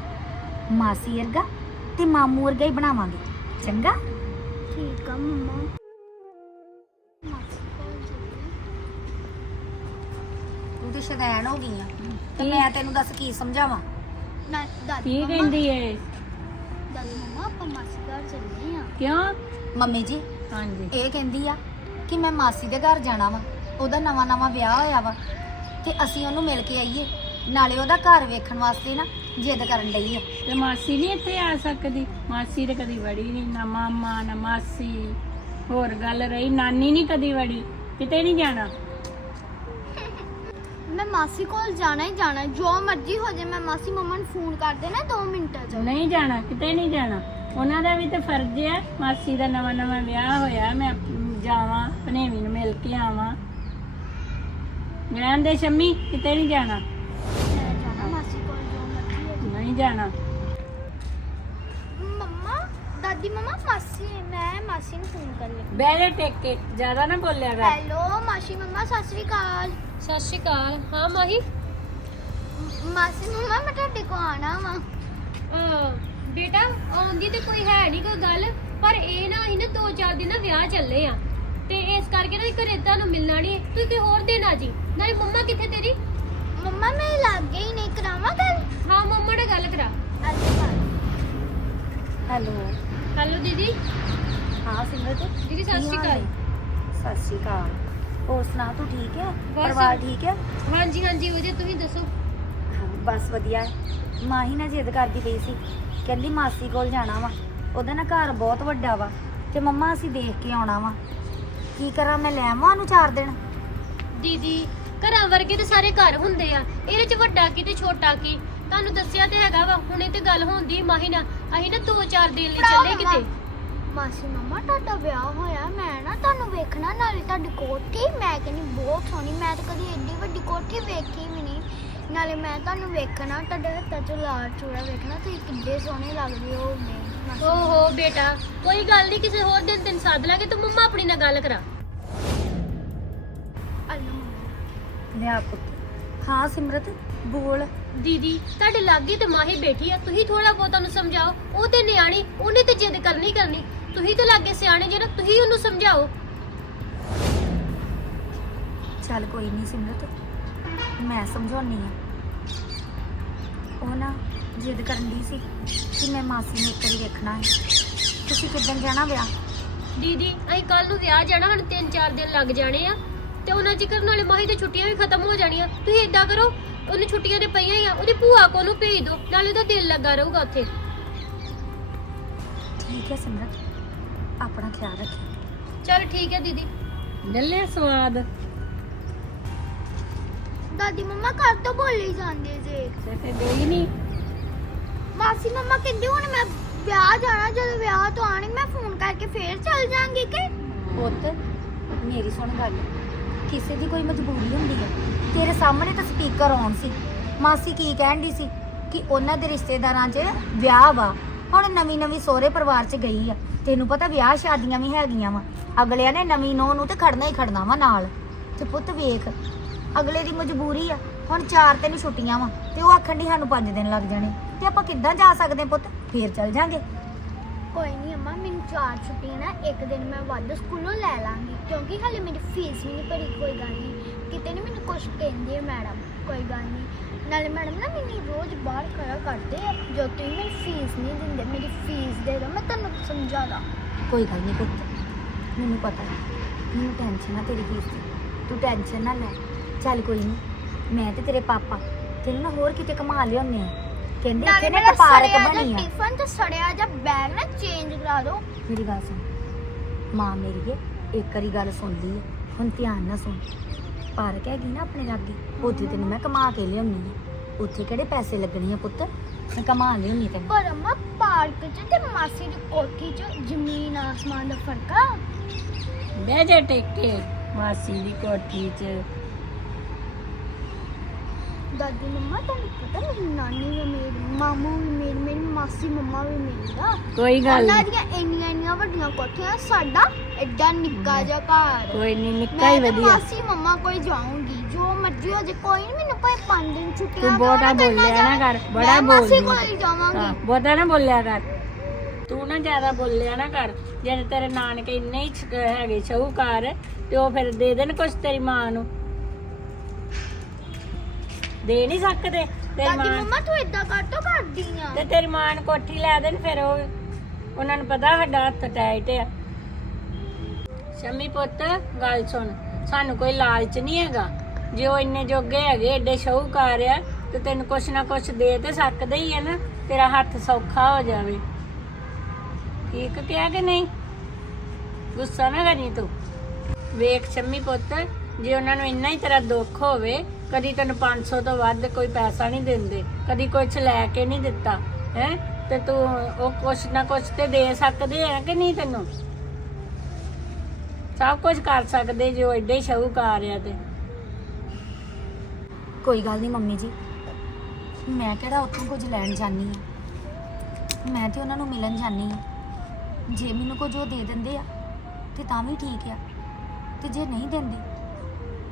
ਮਾਸੀ ਵਰਗਾ ਤੇ ਮਾਮੂ ਵਰਗਾ ਹੀ ਬਣਾਵਾਂਗੇ। ਚੰਗਾ? ਠੀਕ ਆ ਮੰਮਾ। ਸ਼ੈਤਾਨ ਹੋ ਗਈ ਆ ਤੇ ਮੈਂ ਤੈਨੂੰ ਦੱਸ ਕੀ ਸਮਝਾਵਾਂ? ਨਾ ਦਾਦੀ ਕੀ ਮੰਮਾ। ਕਹਿੰਦੀ ਏ? ਦਾਦੀ ਮੰਮਾ ਆਪਾਂ ਮਾਸੀ ਘਰ ਚੱਲੇ ਆ। ਕਿਉਂ? ਮੰਮੀ ਜੀ ਹਾਂਜੀ। ਇਹ ਕਹਿੰਦੀ ਆ ਕਿ ਮੈਂ ਮਾਸੀ ਦੇ ਘਰ ਜਾਣਾ ਵਾ। ਉਹਦਾ ਨਵਾਂ ਨਵਾਂ ਵਿਆਹ ਹੋਇਆ ਵਾ ਤੇ ਅਸੀਂ ਉਹਨੂੰ ਮਿਲ ਕੇ ਆਈਏ। ਨਾਲੇ ਉਹਦਾ ਘਰ ਵੇਖਣ ਵਾਸਤੇ ਨਾ ਜਿੱਦ ਕਰਨ ਡਈ ਆ। ਤੇ ਮਾਸੀ ਨਹੀਂ ਇੱਥੇ ਆ ਸਕਦੀ? ਮਾਸੀ ਤੇ ਕਦੀ ਵੜੀ ਨਹੀਂ ਨਾ ਮਾਮਾ ਨਾ ਮਾਸੀ। ਹੋਰ ਗੱਲ ਰਹੀ ਨਾਨੀ ਨਹੀਂ ਕਦੀ ਵੜੀ? ਕਿਤੇ ਨਹੀਂ ਜਾਣਾ? ਮੈਂ ਮਾਸੀ ਕੋਲ ਜਾਣਾ ਹੀ ਜਾਣਾ ਹੈ। ਜੋ ਮਰਜ਼ੀ ਹੋ ਜਾਏ ਮੈਂ ਮਾਸੀ ਮੰਮਾ ਨੂੰ ਫੋਨ ਕਰ ਦੇਣਾ 2 ਮਿੰਟਾਂ 'ਚ। ਨਹੀਂ ਜਾਣਾ ਕਿਤੇ ਨਹੀਂ ਜਾਣਾ। ਉਹਨਾਂ ਦਾ ਵੀ ਤੇ ਫਰਜ਼ ਹੈ ਮਾਸੀ ਦਾ ਨਵਾਂ ਨਵਾਂ ਵਿਆਹ ਹੋਇਆ ਮੈਂ ਜਾਵਾਂ ਭਨੇਵੀ ਨੂੰ ਮਿਲ ਕੇ ਆਵਾਂ। ਰਹਿਣ ਦੇ ਸ਼ੰਮੀ ਕਿਤੇ ਨਹੀਂ ਜਾਣਾ? ਮੈਂ ਜਾਣਾ ਮਾਸੀ ਕੋਲ ਜੋ ਮਰਜ਼ੀ ਹੋ ਜਾਏ। ਨਹੀਂ ਜਾਣਾ। ਦਾਦੀ ਮੰਮਾ ਮਾਸੀ ਮੈਂ ਮਾਸੀ ਨੂੰ ਫੋਨ ਕਰ ਲਈ। ਬਹਿ ਟੇਕ ਕੇ ਜ਼ਿਆਦਾ ਨਾ ਬੋਲਿਆ ਕਰ। ਹੈਲੋ ਮਾਸੀ ਮੰਮਾ ਸਤਿ ਸ਼੍ਰੀ ਅਕਾਲ। ਸਤਿ ਸ਼੍ਰੀ ਅਕਾਲ। ਹਾਂ ਮਾਹੀ? ਮਾਸੀ ਮੰਮਾ ਮੈਂ ਤੁਹਾਡੇ ਕੋਲ ਆਣਾ ਵਾ। ਅਹ, ਬੇਟਾ ਆਉਂਦੀ ਤੇ ਕੋਈ ਹੈ ਨਹੀਂ ਕੋਈ ਗੱਲ ਪਰ ਇਹ ਨਾ ਅਸੀਂ ਨਾ ਦੋ ਚਾਰ ਦਿਨ ਨਾ ਵਿਆਹ ਚੱਲੇ ਆ। ਤੇ ਇਸ ਕਰਕੇ ਨਾ ਘਰੇ ਤੁਹਾਨੂੰ ਮਿਲਣਾ ਨਹੀਂ ਤੁਸੀਂ ਕੋਈ ਹੋਰ ਦਿਨ ਆ ਜੀ। ਨਾਲੇ ਮੰਮਾ ਕਿੱਥੇ ਤੇਰੀ? ਮੰਮਾ ਮੈਂ ਲੱਗੇ ਹੀ ਨਹੀਂ ਕਰਾਵਾਂ ਗੱਲ? ਹਾਂ ਮੰਮਾ ਨਾਲ ਗੱਲ ਕਰਾ। ਕਰ। ਹੈਲੋ। ਹੈਲੋ ਦੀਦੀ। ਹਾਂ ਸਿਮਰਤ ਦੀਦੀ ਸਤਿ ਸ਼੍ਰੀ ਅਕਾਲ। ਸਤਿ ਸ਼੍ਰੀ ਅਕਾਲ। ਹੋਰ ਸੁਣਾ ਤੂੰ ਠੀਕ ਹੈ। ਪਰਿਵਾਰ ਠੀਕ ਹੈ ਹਾਂਜੀ ਹਾਂਜੀ ਵਧੀਆ ਤੁਸੀਂ ਦੱਸੋ? ਹਾਂ, ਬਸ ਵਧੀਆ। ਹੈ। ਮਾਂ ਹੀ ਨਾ ਜਿੱਦ ਕਰਦੀ ਪਈ ਸੀ। ਕਹਿੰਦੀ ਮਾਸੀ ਕੋਲ ਜਾਣਾ ਵਾ। ਉਹਦਾ ਨਾ ਘਰ ਬਹੁਤ ਵੱਡਾ ਵਾ। ਤੇ ਮੰਮਾ ਅਸੀਂ ਦੇਖ ਕੇ ਆਉਣਾ ਵਾ। ਕੀ ਕਰਾਂ ਮੈਂ ਲੈ ਆਵਾਂ ਉਹਨੂੰ ਚਾਰ ਦਿਨ? ਦੀਦੀ ਘਰਾਂ ਵਰਗੇ ਤੇ ਸਾਰੇ ਘਰ ਹੁੰਦੇ ਆ। ਇਹਦੇ ਚ ਵੱਡਾ ਕੀ ਤੇ ਛੋਟਾ ਕੀ? ਤੁਹਾਨੂੰ ਦੱਸਿਆ ਤੇ ਹੈਗਾ ਵਾ ਹੁਣੇ ਤੇ ਗੱਲ ਹੁੰਦੀ ਮਾਹੀ ਨਾਲ। ਅਸੀਂ ਨਾ ਦੋ ਚਾਰ ਦਿਨ ਲਈ ਚੱਲੇ। ਕਿਤੇ। ਮਾਸੀ ਮਮਾ ਤੁਹਾਡਾ ਵਿਆਹ ਹੋਇਆ ਮੈਂ ਨਾ ਤੁਹਾਨੂੰ ਵੇਖਣਾ ਨਾਲੇ ਤੁਹਾਡੀ ਕੋਠੀ ਮੈਂ ਕਹਿੰਦੀ ਬਹੁਤ ਸੋਹਣੀ ਮੈਂ ਤਾਂ ਕਦੀ ਏਡੀ ਵੱਡੀ ਕੋਠੀ ਵੇਖੀ ਵੀ ਨਹੀਂ। ਨਾਲੇ ਮੈਂ ਤੁਹਾਨੂੰ ਵੇਖਣਾ ਤੁਹਾਡੇ ਹੱਥਾਂ 'ਚ ਲਾਲ ਚੂੜਾ ਵੇਖਣਾ ਤੁਸੀਂ ਕਿੱਡੇ ਸੋਹਣੇ ਲੱਗਦੇ ਹੋ ਮੈਂ ਓਹੋ ਬੇਟਾ ਕੋਈ ਗੱਲ ਨਹੀਂ ਕਿਸੇ ਹੋਰ ਦਿਨ ਤੈਨੂੰ ਸੱਦ ਲਾਂਗੇ ਤੂੰ ਮੰਮਾ ਆਪਣੀ ਨਾਲ ਗੱਲ ਕਰਾ। ਅੱਲਾ ਮੰਮਾ। ਲਿਆ ਪੁੱਤ। ਹਾਂ ਸਿਮਰਤ ਬੋਲ। ਦੀਦੀ ਤੁਹਾਡੇ ਲਾਗੇ ਤੇ ਮਾਹੀ ਬੈਠੀ ਆ ਤੁਸੀਂ ਥੋੜਾ ਬਹੁਤ ਉਹਨੂੰ ਸਮਝਾਓ। ਉਹ ਤੇ ਨਿਆਣੀ ਉਹਨੇ ਤੇ ਜਿੱਦ ਕਰਨੀ ਕਰਨੀ। ਤੁਸੀਂ ਤੇ ਲਾਗੇ ਸਿਆਣੇ ਜੇ ਨਾ ਤੁਸੀਂ ਉਹਨੂੰ ਸਮਝਾਓ। ਚੱਲ ਕੋਈ ਨਹੀਂ ਸਿਮਰਤ ਮੈਂ ਸਮਝਾਉਣੀ ਆ ਉਹ ਨਾ ਜਿੱਦ ਕਰਨ ਦੀ ਸੀ ਕਿ ਮੈਂ ਮਾਸੀ ਨੂੰ ਇੱਕ ਵਾਰੀ ਵੇਖਣਾ ਹੈ। ਤੁਸੀਂ ਕਿੱਦਣ ਜਾਣਾ ਵਿਆਹ? ਦੀਦੀ ਅਸੀਂ ਕੱਲ ਨੂੰ ਵਿਆਹ ਜਾਣਾ ਹੁਣ 3-4 ਦਿਨ ਲੱਗ ਜਾਣੇ ਆ। ਤੇ ਉਹਨਾਂ ਚਿਕਰ ਨਾਲੇ ਮਾਹੀ ਦੀ ਛੁੱਟੀਆਂ ਵੀ ਖਤਮ ਹੋ ਜਾਣੀਆਂ। ਤੁਸੀਂ ਏਦਾਂ ਕਰੋ ਉਹਨੂੰ ਛੁੱਟੀਆਂ ਤੇ ਪਈਆਂ ਹੀ ਆ ਉਹਦੀ ਭੂਆ ਕੋਲ ਨੂੰ ਭੇਜ ਦਿਓ ਨਾਲੇ ਉਹਦਾ ਦਿਲ ਲੱਗਾ ਰਹੂਗਾ ਉੱਥੇ। ਠੀਕ ਹੈ ਸਿਮਰਤ ਆਪਣਾ ਖਿਆਲ ਰੱਖੀ। ਚਲ ਠੀਕ ਹੈ ਦੀਦੀ। ਲੱਲੇ ਸਵਾਦ। ਦਾਦੀ ਮੰਮਾ ਘਰ ਤੋਂ ਬੋਲੀ ਜਾਂਦੇ ਜੇ। ਤੇ ਫਿਰ ਗਈ ਨਹੀਂ ਮਾਸੀ ਮੰਮਾ ਕਹਿੰਦੀ ਹੁਣ ਮੈਂ ਵਿਆਹ ਜਾਣਾ ਜਦੋਂ ਵਿਆਹ ਤੋਂ ਆਣੀ ਮੈਂ ਫੋਨ ਕਰਕੇ ਫੇਰ ਚੱਲ ਜਾਾਂਗੀ ਕਿ? ਪੁੱਤ ਮੇਰੀ ਸੁਣ ਗੱਲ। ਕਿਸੇ ਦੀ ਕੋਈ ਮਜਬੂਰੀ ਹੁੰਦੀ ਹੈ। ਤੇਰੇ ਸਾਹਮਣੇ ਤਾਂ ਸਪੀਕਰ ਆਨ ਸੀ। ਮਾਸੀ ਕੀ ਕਹਿਣ ਦੀ ਸੀ? ਕਿ ਉਹਨਾਂ ਦੇ ਰਿਸ਼ਤੇਦਾਰਾਂ 'ਚ ਵਿਆਹ ਵਾ। ਹੁਣ ਨਵੀਂ ਨਵੀਂ ਸਹੁਰੇ ਪਰਿਵਾਰ 'ਚ ਗਈ ਆ। ਤੈਨੂੰ ਪਤਾ ਵਿਆਹ ਸ਼ਾਦੀਆਂ ਵੀ ਹੈਗੀਆਂ ਵਾ। ਅਗਲਿਆਂ ਨੇ ਨਵੀਂ ਨੂੰਹ ਨੂੰ ਤੇ ਖੜਨਾ ਹੀ ਖੜਨਾ ਵਾ ਨਾਲ। ਤੇ ਪੁੱਤ ਵੇਖ, ਅਗਲੇ ਦੀ ਮਜਬੂਰੀ ਆ। ਹੁਣ ਚਾਰ ਤਿੰਨ ਛੁੱਟੀਆਂ ਵਾ। ਤੇ ਉਹ ਆਖਣ ਦੀ ਸਾਨੂੰ 5 ਦਿਨ ਲੱਗ ਜਾਣੇ। ਤੇ ਆਪਾਂ ਕਿੱਦਾਂ ਜਾ ਸਕਦੇ ਪੁੱਤ? ਫੇਰ ਚੱਲ ਜਾਾਂਗੇ। ਕੋਈ ਨਹੀਂ ਅੰਮਾ, ਮੈਨੂੰ ਚਾਰ ਛੁੱਟੀਆਂ ਨਾ, ਇੱਕ ਦਿਨ ਮੈਂ ਵੱਧ ਸਕੂਲੋਂ ਲੈ ਲਾਂਗੀ। ਕਿਉਂਕਿ ਹਾਲੇ ਮੇਰੀ ਫੀਸ ਵੀ ਨਹੀਂ ਭਰੀ, ਕੋਈ ਗੱਲ ਨਹੀਂ ਕਿਤੇ ਨਹੀਂ ਮੈਨੂੰ ਕੁਝ ਕਹਿੰਦੀ ਹੈ ਮੈਡਮ ਕੋਈ ਗੱਲ ਨਹੀਂ ਨਾਲੇ ਮੈਡਮ ਨਾ ਮੈਨੂੰ ਰੋਜ਼ ਬਾਹਰ ਖੜਾ ਕਰਦੇ ਆ ਜੋ ਤੁਸੀਂ ਮੈਨੂੰ ਫੀਸ ਨਹੀਂ ਦਿੰਦੇ, ਮੇਰੀ ਫੀਸ ਦੇ ਦਿਓ, ਮੈਂ ਤੁਹਾਨੂੰ ਸਮਝਾ ਦਾਂ। ਕੋਈ ਗੱਲ ਨਹੀਂ ਪੁੱਤ, ਮੈਨੂੰ ਪਤਾ ਹੈ। ਮੈਨੂੰ ਟੈਨਸ਼ਨ ਆ ਤੇਰੀ ਫੀਸ ਦੀ। ਤੂੰ ਟੈਨਸ਼ਨ ਨਾ ਲੈ। ਚੱਲ ਕੋਈ ਨਹੀਂ ਮੈਂ ਤੇ ਤੇਰੇ ਪਾਪਾ, ਤੈਨੂੰ ਨਾ ਹੋਰ ਕਿਤੇ ਘੁਮਾ ਲਿਆਉਂਦੇ ਆ ਕਹਿੰਦੇ ਨਾਲੇ ਇੱਥੇ ਨਾ ਇੱਕ ਪਾਰਕ ਬਣੀ ਆ ਟਿਫਨ ਤੇ ਸੜਿਆ ਜਾਂ ਬੈਗ ਨਾ ਚੇਂਜ ਕਰਾ ਦਿਓ। ਮੇਰੀ ਗੱਲ ਸੁਣ। ਮਾਂ ਮੇਰੀ ਏ ਇੱਕ ਵਾਰੀ ਗੱਲ ਸੁਣ ਲਈ ਹੈ ਹੁਣ ਧਿਆਨ ਨਾਲ ਸੁਣ। ਪਾਰਕ ਹੈਗੀ ਨਾ ਆਪਣੇ ਲਾਗੇ ਉੱਥੇ ਤੈਨੂੰ ਮੈਂ ਘੁਮਾ ਕੇ ਲਿਆਉਣੀ ਆ ਉੱਥੇ ਕਿਹੜੇ ਪੈਸੇ ਲੱਗਣੇ ਆ ਪੁੱਤ? ਮੈਂ ਘੁਮਾ ਲਿਆਉਣੀ ਤੈਨੂੰ। ਪਰ ਅੰਮਾ ਪਾਰਕ 'ਚ ਤੇ ਮਾਸੀ ਦੀ ਕੋਠੀ 'ਚ ਜ਼ਮੀਨ ਆਸਮਾਨ ਦਾ ਫ਼ਰਕ ਆ। ਬਹਿ ਜਾ ਟੇਕੇ ਮਾਸੀ ਦੀ ਕੋਠੀ 'ਚ। ਦਾਦੀ ਮੰਮਾ ਤੁਹਾਨੂੰ ਪਤਾ ਮੇਰੀ ਨਾਨੀ ਵੀ ਮੇਰੀ ਮਾਮੂ ਵੀ ਮੇਰੀ ਮੇਰੀ ਮਾਸੀ ਮੰਮਾ ਵੀ ਮੇਰੀ ਦਾ। ਕੋਈ ਗੱਲ ਉਹਨਾਂ ਨਹੀਂ। ਦੀਆਂ ਇੰਨੀਆਂ ਇੰਨੀਆਂ ਵੱਡੀਆਂ ਕੋਠੀਆਂ ਸਾਡਾ ਐਡਾ ਨਿੱਕਾ ਜਿਹਾ ਘਰ। ਕੋਈ ਨਹੀਂ ਨਿੱਕਾ ਹੀ ਮੈਂ ਤਾਂ ਵਧੀਆ। ਮਾਸੀ ਮੰਮਾ ਕੋਈ ਜਾਊਂਗੀ ਜੋ ਮਰਜ਼ੀ ਹੋ ਜੇ ਕੋਈ ਨਹੀਂ ਮੈਨੂੰ ਭਾਵੇਂ ਪੰਜ ਦਿਨ ਛੁੱਟੀਆਂ ਤੂੰ ਦਿਓ, ਬਹੁਤਾ ਮੈਂ ਬੋਲਿਆ ਨਾ ਜਾਵਾਂ। ਕਰ, ਬੜਾ ਮੈਂ ਮਾਸੀ ਬੋਲਦੀ ਕੋਲ ਹੈ। ਹੀ ਜਾਵਾਂਗੀ ਬਹੁਤਾ ਨਾ ਬੋਲਿਆ ਕਰ। ਤੂੰ ਨਾ ਜ਼ਿਆਦਾ ਬੋਲਿਆ ਨਾ ਕਰ ਜੇ ਤੇਰੇ ਨਾਨਕੇ ਇੰਨੇ ਹੀ ਸ਼- ਹੈਗੇ ਸ਼ਾਹੂਕਾਰ ਤੇ ਉਹ ਫਿਰ ਦੇ ਦੇਣ ਕੁਛ ਤੇਰੀ ਮਾਂ ਨੂੰ। ਦੇ ਨਹੀਂ ਸਕਦੇ। ਤੇਰੀ ਦਾਦੀ ਮਾਂ ਮੰਮਾ ਤੂੰ ਏਦਾਂ ਕਾਟੋ ਕਰਦੀ ਆ? ਤੇ ਤੇਰੀ ਮਾਂ ਨੂੰ ਕੋਠੀ ਲੈ ਦੇਣ ਫਿਰ ਉਹ ਉਹਨਾਂ ਨੂੰ ਪਤਾ ਸਾਡਾ ਹੱਥ ਟਾਈਟ ਆ। ਸ਼ਮੀ ਪੁੱਤ ਗੱਲ ਸੁਣ। ਸਾਨੂੰ ਕੋਈ ਲਾਲਚ ਨਹੀਂ ਹੈਗਾ। ਜੇ ਉਹ ਇੰਨੇ ਜੋਗੇ ਹੈਗੇ ਏਡੇ ਸ਼ਾਹੂਕਾਰ ਆ ਤੇ ਤੈਨੂੰ ਕੁਛ ਨਾ ਕੁਛ ਦੇ ਤੇ ਸਕਦੇ ਹੀ ਆ ਨਾ। ਤੇਰਾ ਹੱਥ ਸੌਖਾ ਹੋ ਜਾਵੇ। ਠੀਕ ਕਿਹਾ ਕਿ ਨਹੀਂ? ਗੁੱਸਾ ਨਾ ਕਰੀ ਤੂੰ। ਵੇਖ ਸ਼ਮੀ ਪੁੱਤ ਜੇ ਉਹਨਾਂ ਨੂੰ ਇੰਨਾ ਹੀ ਤੇਰਾ ਦੁੱਖ ਹੋਵੇ ਕਦੀ ਤੈਨੂੰ 500 ਤੋਂ ਵੱਧ ਕੋਈ ਪੈਸਾ ਨਹੀਂ ਦਿੰਦੇ, ਕਦੀ ਕੁਝ ਲੈ ਕੇ ਨਹੀਂ ਦਿੱਤਾ, ਹੈ? ਤੇ ਤੂੰ ਉਹ ਕੁਛ ਨਾ ਕੁਛ ਤੇ ਦੇ ਸਕਦੇ ਆ ਕਿ ਨਹੀਂ ਤੈਨੂੰ? ਸਭ ਕੁਝ ਕਰ ਸਕਦੇ ਜੋ ਐਡੇ ਸ਼ਾਹੂਕਾਰ ਆ ਤੇ। ਕੋਈ ਗੱਲ ਨਹੀਂ ਮੰਮੀ ਜੀ, ਮੈਂ ਕਿਹੜਾ ਉੱਥੋਂ ਕੁਝ ਲੈਣ ਜਾਣੀ ਆ? ਮੈਂ ਤੇ ਉਹਨਾਂ ਨੂੰ ਮਿਲਣ ਜਾਣੀ ਆ। ਜੇ ਮੈਨੂੰ ਕੁਝ ਉਹ ਦੇ ਦਿੰਦੇ ਆ, ਤੇ ਤਾਂ ਵੀ ਠੀਕ ਆ। ਤੇ ਜੇ ਨਹੀਂ ਦਿੰਦੇ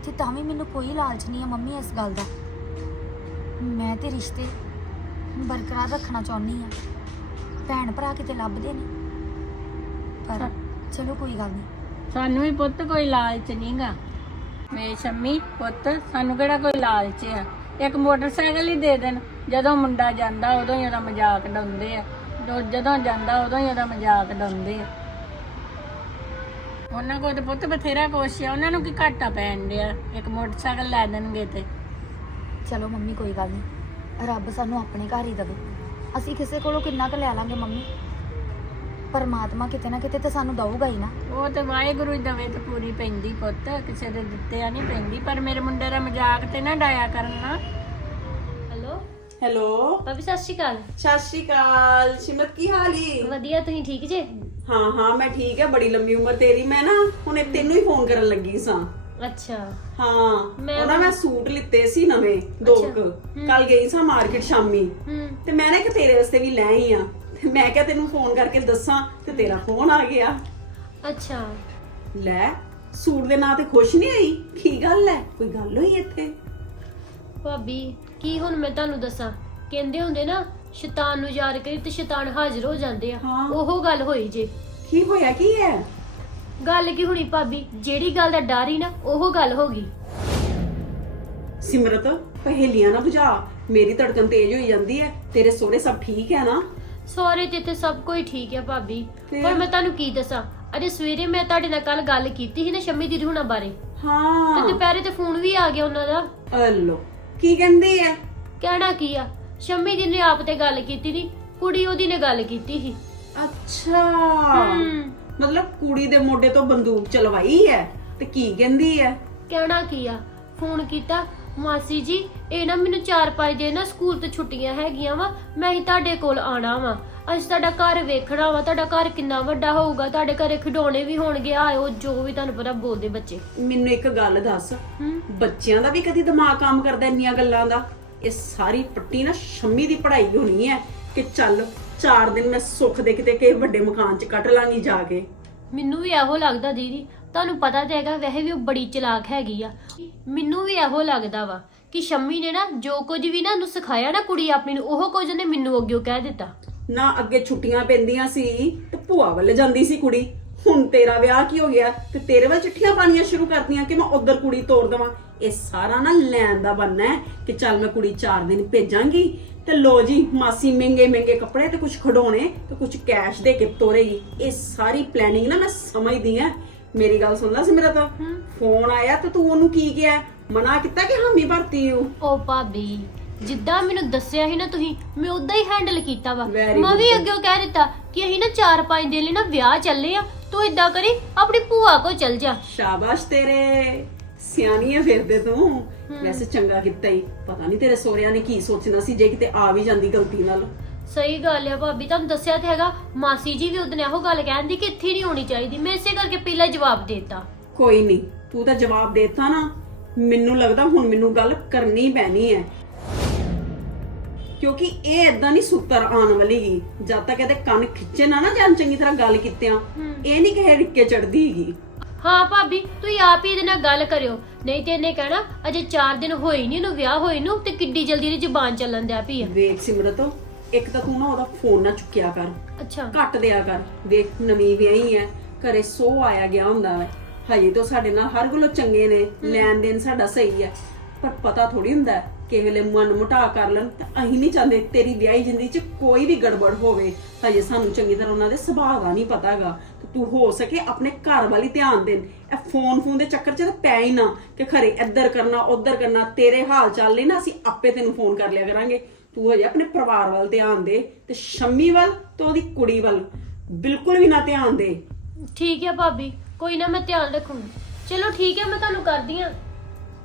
ਤੇ ਤਾਂ ਵੀ ਮੈਨੂੰ ਕੋਈ ਲਾਲਚ ਨਹੀਂ ਆ ਮੰਮੀ ਇਸ ਗੱਲ ਦਾ। ਮੈਂ ਤੇ ਰਿਸ਼ਤੇ ਬਰਕਰਾਰ ਰੱਖਣਾ ਚਾਹੁੰਦੀ ਆ ਭੈਣ ਭਰਾ ਕਿਤੇ ਲੱਭਦੇ ਨੇ। ਪਰ ਚਲੋ ਕੋਈ ਗੱਲ ਨਹੀਂ। ਸਾਨੂੰ ਵੀ ਪੁੱਤ ਕੋਈ ਲਾਲਚ ਨਹੀਂਗਾ। ਮੇ ਸ਼ੰਮੀ ਪੁੱਤ ਸਾਨੂੰ ਕਿਹੜਾ ਕੋਈ ਲਾਲਚ ਆ? ਇੱਕ ਮੋਟਰਸਾਈਕਲ ਹੀ ਦੇ ਦੇਣ। ਜਦੋਂ ਮੁੰਡਾ ਜਾਂਦਾ ਉਦੋਂ ਹੀ ਉਹਦਾ ਮਜ਼ਾਕ ਡਾਉਂਦੇ ਆ। ਜੋ- ਜਦੋਂ ਜਾਂਦਾ ਉਦੋਂ ਹੀ ਉਹਦਾ ਮਜ਼ਾਕ ਡਾਉਂਦੇ ਆ। ਉਹਨਾਂ ਕੋਲ ਤੇ ਪੁੱਤ ਬਥੇਰਾ ਕੁਛ ਆ। ਉਹਨਾਂ ਨੂੰ ਕੀ ਘਾਟਾ ਪੈਣ ਡਿਆ? ਇੱਕ ਮੋਟਰਸਾਈਕਲ ਲੈ ਦੇਣਗੇ ਤੇ। ਚਲੋ ਮੰਮੀ ਕੋਈ ਗੱਲ ਨਹੀਂ। ਰੱਬ ਸਾਨੂੰ ਆਪਣੇ ਘਰ ਹੀ ਦੇਵੇ। ਅਸੀਂ ਕਿਸੇ ਕੋਲੋਂ ਕਿੰਨਾ ਕੁ ਲੈ ਲਾਂਗੇ ਮੰਮੀ? ਪਰਮਾਤਮਾ ਕਿਤੇ ਨਾ ਕਿਤੇ ਤਾਂ ਸਾਨੂੰ ਦਊਗਾ ਹੀ ਨਾ। ਉਹ ਤੇ ਵਾਹਿਗੁਰੂ ਹੀ ਦਵੇ ਤੇ ਪੂਰੀ ਪੈਂਦੀ ਪੁੱਤ। ਕਿਸੇ ਦੇ ਦਿੱਤੇ ਆ ਨਹੀਂ ਪੈਂਦੀ। ਪਰ ਮੇਰੇ ਮੁੰਡੇ ਦਾ ਮਜ਼ਾਕ ਤੇ ਨਾ ਡਾਇਆ ਕਰਨਾ ਹੈਲੋ? ਹੈਲੋ? ਭਾਬੀ ਸਤਿ ਸ਼੍ਰੀ ਅਕਾਲ। ਸਤਿ ਸ਼੍ਰੀ ਅਕਾਲ। ਸਿਮਰਤ ਕੀ ਹਾਲ ਈ? ਵਧੀਆ ਤੁਸੀਂ ਠੀਕ ਜੇ? ਹਾਂ ਹਾਂ ਮੈਂ ਠੀਕ ਹੈ ਬੜੀ ਲੰਮੀ ਉਮਰ ਤੇਰੀ। ਮੈਂ ਨਾ ਹੁਣੇ ਤੈਨੂੰ ਹੀ ਫੋਨ ਕਰਨ ਲੱਗੀ ਸਾਂ। ਅੱਛਾ। ਹਾਂ ਮੈਂ- ਉਹਦਾ ਮੈਂ ਸੂਟ ਲਿੱਤੇ ਸੀ ਨਵੇਂ ਦੋ ਅੱਛਾ। ਕੁ। ਕੱਲ ਗਈ ਸਾਂ ਮਾਰਕੀਟ ਸ਼ਾਮੀ। ਹੂੰ। ਤੇ ਮੈਂ ਨਾ ਕਿ ਤੇਰੇ ਵਾਸਤੇ ਵੀ ਲੈ ਆਈ ਆ। ਤੇ ਮੈਂ ਕਿਹਾ ਤੈਨੂੰ ਫੋਨ ਕਰਕੇ ਦੱਸਾਂ ਤੇ ਤੇਰਾ ਫੋਨ ਆ ਗਿਆ। ਅੱਛਾ। ਲੈ ਸੂਟ ਦੇ ਨਾਂ ਤੇ ਖੁਸ਼ ਨਹੀਂ ਹੋਈ? ਕੀ ਗੱਲ ਹੈ ਕੋਈ ਗੱਲ ਹੋਈ ਇੱਥੇ? ਭਾਬੀ ਕੀ ਹੁਣ ਮੈਂ ਤੁਹਾਨੂੰ ਦੱਸਾਂ? ਕਹਿੰਦੇ ਹੁੰਦੇ ਨਾ ਸ਼ੈਤਾਨ ਨੂੰ ਯਾਦ ਕਰੀ ਤੇ ਸ਼ੈਤਾਨ ਹਾਜ਼ਰ ਹੋ ਜਾਂਦੇ ਆ। ਹਾਂ। ਉਹ ਗੱਲ ਹੋਈ ਜੇ। ਕੀ ਹੋਇਆ ਕੀ ਹੈ? ਗੱਲ ਕੀ ਹੋਣੀ ਭਾਬੀ? ਜਿਹੜੀ ਗੱਲ ਦਾ ਡਰ ਹੀ ਨਾ ਉਹ ਗੱਲ ਹੋ ਗਈ। ਸਿਮਰਤ ਪਹੇਲੀਆਂ ਨਾ ਬੁਝਾ। ਮੇਰੀ ਧੜਕਨ ਤੇਜ਼ ਹੋਈ ਜਾਂਦੀ ਹੈ। ਤੇਰੇ ਸੋਹਰੇ ਸਭ ਠੀਕ ਹੈ ਨਾ? ਸਾਰੇ ਤੇ ਤੇ ਸਭ ਕੁਝ ਠੀਕ ਹੈ ਭਾਬੀ। ਫਿਰ? ਪਰ ਮੈਂ ਤੁਹਾਨੂੰ ਕੀ ਦੱਸਾਂ? ਅਜੇ ਸਵੇਰੇ ਮੈਂ ਤੁਹਾਡੇ ਨਾਲ ਕੱਲ ਗੱਲ ਕੀਤੀ ਸੀ ਨਾ ਸ਼ੰਮੀ ਦੀ ਹੁਣਾਂ ਬਾਰੇ। ਤੇ ਹਾਂ ਦੁਪਹਿਰੇ ਤੇ ਫੋਨ ਵੀ ਆ ਗਿਆ ਉਹਨਾਂ ਦਾ। ਹਲੋ ਕੀ ਕਹਿੰਦੇ ਆ ਕਹਿਣਾ ਕੀ ਆ? ਸ਼ੰਮੀ ਦੀ ਨੇ ਆਪ ਤੇ ਗੱਲ ਕੀਤੀ ਨਹੀਂ ਕੁੜੀ ਉਹਦੀ ਨੇ ਗੱਲ ਕੀਤੀ ਸੀ। ਅੱਛਾ। ਹਮ, ਮਤਲਬ ਕੁੜੀ ਦੇ ਮੋਢੇ ਤੋਂ ਬੰਦੂਕ ਚਲਵਾਈ ਹੈ ਤੇ ਕੀ ਕਹਿੰਦੀ ਹੈ? ਕਹਿਣਾ ਕੀ ਆ? ਫੋਨ ਕੀਤਾ ਮਾਸੀ ਜੀ ਇਹ ਨਾ ਮੈਨੂੰ 4-5 ਦਿਨ ਨਾ ਸਕੂਲ ਤੋਂ ਛੁੱਟੀਆਂ ਹੈਗੀਆਂ ਵਾ ਮੈਂ ਹੀ ਤੁਹਾਡੇ ਕੋਲ ਆਣਾ ਵਾ। ਅੱਜ ਤੁਹਾਡਾ ਘਰ ਵੇਖਣਾ ਵਾ ਤੁਹਾਡਾ ਘਰ ਕਿੰਨਾ ਵੱਡਾ ਹੋਊਗਾ ਤੁਹਾਡੇ ਘਰੇ ਖਿਡੌਣੇ ਵੀ ਹੋਣਗੇ ਆਇਓ ਜੋ ਵੀ ਤੁਹਾਨੂੰ ਪਤਾ ਬੋਲਦੇ ਬੱਚੇ। ਮੈਨੂੰ ਇੱਕ ਗੱਲ ਦੱਸ ਹੂੰ। ਬੱਚਿਆਂ ਦਾ ਵੀ ਕਦੀ ਦਿਮਾਗ ਕੰਮ ਕਰਦਾ ਇੰਨੀਆਂ ਗੱਲਾਂ ਦਾ? ਇਹ ਸਾਰੀ ਪੱਟੀ ਨਾ ਸ਼ੰਮੀ ਦੀ ਪੜ੍ਹਾਈ ਹੋਣੀ ਹੈ ਕਿ ਚੱਲ 4 ਦਿਨ ਮੈਂ ਸੁੱਖ ਦੇ ਕਿਤੇ ਕਿਸੇ ਵੱਡੇ ਮਕਾਨ 'ਚ ਕੱਟ ਲਾਂਗੀ ਜਾ ਕੇ। ਮੈਨੂੰ ਵੀ ਇਹੋ ਲੱਗਦਾ ਦੀਦੀ ਤੁਹਾਨੂੰ ਪਤਾ ਤੇ ਹੈਗਾ ਵੈਸੇ ਵੀ ਉਹ ਬੜੀ ਚਲਾਕ ਹੈਗੀ ਆ। ਮੈਨੂੰ ਵੀ ਇਹੋ ਲੱਗਦਾ ਵਾ ਕਿ ਸ਼ੰਮੀ ਨੇ ਨਾ ਜੋ ਕੁਝ ਵੀ ਨਾ ਉਹਨੂੰ ਸਿਖਾਇਆ ਨਾ ਕੁੜੀ ਆਪਣੀ ਨੂੰ ਉਹ ਕੁਝ ਨੇ ਮੈਨੂੰ ਅੱਗੇ ਕਹਿ ਦਿੱਤਾ। ਨਾ ਅੱਗੇ ਛੁੱਟੀਆਂ ਪੈਂਦੀਆਂ ਸੀ ਤੇ ਭੂਆ ਵੱਲ ਜਾਂਦੀ ਸੀ ਕੁੜੀ। ਹੁਣ ਤੇਰਾ ਵਿਆਹ ਕੀ ਹੋ ਗਿਆ? ਤੇ ਤੇਰੇ ਵੱਲ ਚਿੱਠੀਆਂ ਪਾਣੀਆਂ ਸ਼ੁਰੂ ਕਰਤੀਆਂ ਕਿ ਮੈਂ ਉਧਰ ਕੁੜੀ ਤੋਰ ਦੇਵਾਂ? ਇਹ ਸਾਰਾ ਨਾ ਲੈਣ ਦਾ ਬੰਨਾ ਹੈ ਕਿ ਚੱਲ ਮੈਂ ਕੁੜੀ 4 ਦਿਨ ਭੇਜਾਂਗੀ। ਤੇ ਲੋ ਜੀ ਮਾਸੀ ਮਹਿੰਗੇ ਮਹਿੰਗੇ ਕੱਪੜੇ ਤੇ ਕੁਝ ਖਿਡੌਣੇ ਤੇ ਕੁਝ ਕੈਸ਼ ਦੇ ਕੇ ਤੋਰੇਗੀ ਇਹ ਸਾਰੀ ਪਲੈਨਿੰਗ ਨਾ ਮੈਂ ਸਮਝਦੀ ਆ ਮੇਰੀ ਗੱਲ ਸੁਣ ਲੈ ਤਾਂ ਫੋਨ ਆਇਆ ਤੇ ਤੂੰ ਉਹਨੂੰ ਕੀ ਕਿਹਾ? ਮਨਾ ਕੀਤਾ ਕਿ ਹਾਮੀ ਭਰਤੀ ਹੋ ਓ ਭਾਬੀ ਜਿੱਦਾਂ ਮੈਨੂੰ ਦੱਸਿਆ ਸੀ ਨਾ ਤੁਸੀਂ ਮੈਂ ਉਦਾਂ ਹੀ ਹੈਂਡਲ ਕੀਤਾ ਵਾ। Very ਮੈਂ ਵੀ good. ਅੱਗੇ ਕਹਿ ਦਿੱਤਾ ਕਿ ਅਸੀਂ ਨਾ 4-5 ਦਿਨ ਲਈ ਨਾ ਵਿਆਹ ਚੱਲੇ ਆ ਤੂੰ ਇਦਾਂ ਕਰੀ ਆਪਣੀ ਭੂਆ ਕੋ ਚੱਲ ਜਾ। ਸ਼ਾਬਾਸ਼ ਤੇਰੇ ਸਿਆਣੀ ਹੈ ਫਿਰਦੇ ਤੂੰ ਵੈਸੇ ਚੰਗਾ ਕੀਤਾ ਹੀ ਪਤਾ ਨਹੀਂ ਤੇਰੇ ਸੋਹਰਿਆਂ ਨੇ ਕੀ ਸੋਚਣਾ ਸੀ ਜੇ ਕਿਤੇ ਆ ਵੀ ਜਾਂਦੀ ਗਲਤੀ ਨਾਲ। ਸਹੀ ਗੱਲ ਆ ਭਾਬੀ ਤੁਹਾਨੂੰ ਦੱਸਿਆ ਤੇ ਹੈਗਾ ਮਾਸੀ ਜੀ ਵੀ ਉਦੋਂ ਇਹੋ ਗੱਲ ਕਹਿੰਦੀ ਕਿ ਇੱਥੇ ਨਹੀਂ ਹੋਣੀ ਚਾਹੀਦੀ। ਮੈਂ ਇਸੇ ਕਰਕੇ ਪਹਿਲਾਂ ਜਵਾਬ ਦੇਤਾ। ਕੋਈ ਨਹੀਂ ਤੂੰ ਤਾਂ ਜਵਾਬ ਦੇਤਾ ਨਾ। ਮੈਨੂੰ ਲੱਗਦਾ ਹੁਣ ਮੈਨੂੰ ਗੱਲ ਕਰਨੀ ਪੈਣੀ ਹੈ ਕਿਉਂਕਿ ਇਹ ਇਦਾਂ ਨਹੀਂ ਸੁੱਤਰ ਆਉਣ ਵਾਲੀ ਗੀ। ਜਦ ਤੱਕ ਇਹਦੇ ਕੰਨ ਖਿੱਚੇ ਨਾ ਨਾ ਜਾਣ ਚੰਗੀ ਤਰ੍ਹਾਂ ਗੱਲ ਕੀਤਿਆਂ ਇਹ ਨਹੀਂ ਕਹੇ ਰਿੱਕੇ ਚੜਦੀ ਹੈਗੀ ਹਾਂ ਭਾਬੀ ਤੁਸੀਂ ਆਪ ਹੀ ਇਹਦੇ ਨਾਲ ਗੱਲ ਕਰਿਓ। ਨਹੀਂ ਤੇ ਇਹਨੇ ਕਹਿਣਾ ਅਜੇ 4 ਦਿਨ ਹੋਏ ਨਹੀਂ ਇਹਨੂੰ ਵਿਆਹ ਹੋਏ ਨੂੰ ਤੇ ਕਿੱਡੀ ਜਲਦੀ ਇਹਦੀ ਜ਼ੁਬਾਨ ਚੱਲਣ ਦਿਆ ਪਈ ਆ। ਵੇਖ ਸਿਮਰਤ ਇੱਕ ਤਾਂ ਤੂੰ ਨਾ ਉਹਦਾ ਫੋਨ ਨਾ ਚੁੱਕਿਆ ਕਰ। ਅੱਛਾ। ਘੱਟ ਦਿਆ ਕਰ। ਵੇਖ ਨਵੀਂ ਵਿਆਹੀ ਹੈ ਘਰੇ ਸੋ ਆਇਆ ਗਿਆ ਹੁੰਦਾ ਹੈ ਹਜੇ ਤੋਂ ਸਾਡੇ ਨਾਲ ਹਰ ਗੱਲੋਂ ਚੰਗੇ ਨੇ ਲੈਣ ਦੇਣ ਸਾਡਾ ਸਹੀ ਹੈ ਪਰ ਪਤਾ ਥੋੜੀ ਹੁੰਦਾ ਹੈ, ਕਿਸੇ ਵੇਲੇ ਮਨ ਮੁਟਾ ਕਰ ਲੈਣ, ਤਾਂ ਅਸੀਂ ਨਹੀਂ ਚਾਹੁੰਦੇ ਤੇਰੀ ਵਿਆਹੀ ਜ਼ਿੰਦਗੀ 'ਚ ਕੋਈ ਵੀ ਗੜਬੜ ਹੋਵੇ। ਹਜੇ ਸਾਨੂੰ ਚੰਗੀ ਤਰ੍ਹਾਂ ਉਹਨਾਂ ਦੇ ਸੁਭਾਅ ਦਾ ਨਹੀਂ ਪਤਾਗਾ ਤੂੰ ਹੋ ਸਕੇ ਆਪਣੇ ਘਰ ਵਾਲੀ ਧਿਆਨ ਦੇਣ। ਇਹ ਫੋਨ ਫੋਨ ਦੇ ਚੱਕਰ 'ਚ ਤਾਂ ਪੈ ਹੀ ਨਾ ਕਿ ਖਰੇ ਇੱਧਰ ਕਰਨਾ, ਉੱਧਰ ਕਰਨਾ, ਤੇਰੇ ਹਾਲ ਚਾਲ ਲਈ ਨਾ ਅਸੀਂ ਆਪੇ ਤੈਨੂੰ ਫੋਨ ਕਰ ਲਿਆ ਕਰਾਂਗੇ। ਤੂੰ ਹਜੇ ਆਪਣੇ ਪਰਿਵਾਰ ਵੱਲ ਧਿਆਨ ਦੇ ਤੇ ਸ਼ੰਮੀ ਵੱਲ ਤੇ ਉਹਦੀ ਕੁੜੀ ਵੱਲ। ਬਿਲਕੁਲ ਵੀ ਨਾ ਧਿਆਨ ਦੇ। ਠੀਕ ਹੈ ਭਾਬੀ, ਕੋਈ ਨਾ ਮੈਂ ਧਿਆਨ ਰੱਖੂੰਗੀ। ਚਲੋ ਠੀਕ ਹੈ ਮੈਂ ਤੁਹਾਨੂੰ ਕਰਦੀ ਹਾਂ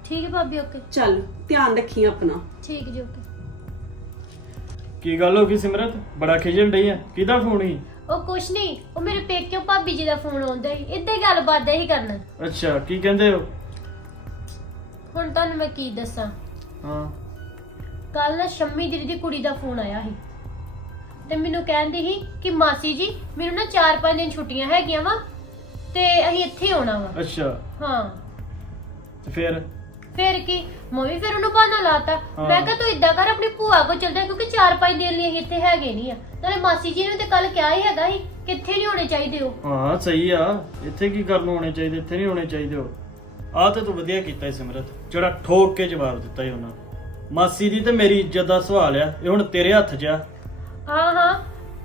ਠੀਕ ਹੈ ਭਾਬੀ ਓਕੇ ਚੱਲ ਧਿਆਨ ਰੱਖੀ ਆਪਣਾ। ਠੀਕ ਜੀ ਓਕੇ ਕੀ ਗੱਲ ਹੋ ਗਈ ਸਿਮਰਤ? ਬੜਾ ਖਿਜਣ ਡਈ ਆ। ਕਿਹਦਾ ਫੋਨ ਸੀ? ਉਹ ਕੁਛ ਨਹੀਂ ਉਹ ਮੇਰੇ ਪੇਕਿਓ ਭਾਬੀ ਜੀ ਦਾ ਫੋਨ ਆਉਂਦਾ ਸੀ। ਇੱਦਾਂ ਹੀ ਗੱਲਬਾਤ ਹੀ ਕਰਨਾ। ਅੱਛਾ ਕੀ ਕਹਿੰਦੇ ਹੋ? ਹੁਣ ਤੁਹਾਨੂੰ ਮੈਂ ਕੀ ਦੱਸਾਂ? ਹਾਂ। ਕੱਲ ਨਾ ਸ਼ੰਮੀ ਦੀਦੀ ਦੀ ਕੁੜੀ ਦਾ ਫੋਨ ਆਇਆ ਸੀ। ਤੇ ਮੈਨੂੰ ਕਹਿੰਦੀ ਸੀ ਕਿ ਮਾਸੀ ਜੀ ਮੈਨੂੰ ਨਾ 4-5 ਦਿਨ ਛੁੱਟੀਆਂ ਹੈਗੀਆਂ ਵਾ ਤੇ ਅਸੀਂ ਇੱਥੇ ਆਉਣਾ ਵਾ। ਅੱਛਾ। ਹਾਂ। ਤੇ ਫਿਰ? ਫਿਰ ਕੀ? ਮੈਂ ਵੀ ਫਿਰ ਉਹਨੂੰ ਬਹਾਨਾ ਲਾਤਾ। ਹਾਂ। ਮੈਂ ਕਿਹਾ ਤੂੰ ਇਦਾਂ ਕਰ ਆਪਣੀ ਭੂਆ ਕੋ ਚੱਲ ਜਾ ਕਿਉਂਕਿ 4-5 ਦਿਨ ਲਈ ਅਸੀਂ ਇੱਥੇ ਹੈਗੇ ਨਹੀਂ ਆ। ਨਾਲੇ ਮਾਸੀ ਜੀ ਨੇ ਤੇ ਕੱਲ ਕਿਹਾ ਹੀ ਹੈਗਾ ਸੀ ਕਿ ਇੱਥੇ ਨਹੀਂ ਹੋਣੇ ਚਾਹੀਦੇ ਹੋ ਹਾਂ ਸਹੀ ਆ। ਇੱਥੇ ਕੀ ਕਰਨ ਹੋਣੇ ਚਾਹੀਦੇ ਇੱਥੇ ਨਹੀਂ ਹੋਣੇ ਚਾਹੀਦੇ ਹੋ ਆ ਤੇ ਤੂੰ ਵਧੀਆ ਕੀਤਾ ਈ ਸਿਮਰਤ ਜਿਹੜਾ ਠੋਕ ਕੇ ਜਵਾਬ ਦਿੱਤਾ ਈ ਉਹਨਾਂ ਮਾਸੀ ਦੀ ਤੇ ਮੇਰੀ ਇੱਜ਼ਤ ਦਾ ਸਵਾਲ ਆ ਇਹ ਹੁਣ ਤੇਰੇ ਹੱਥ 'ਚ ਆ। ਹਾਂ ਹਾਂ।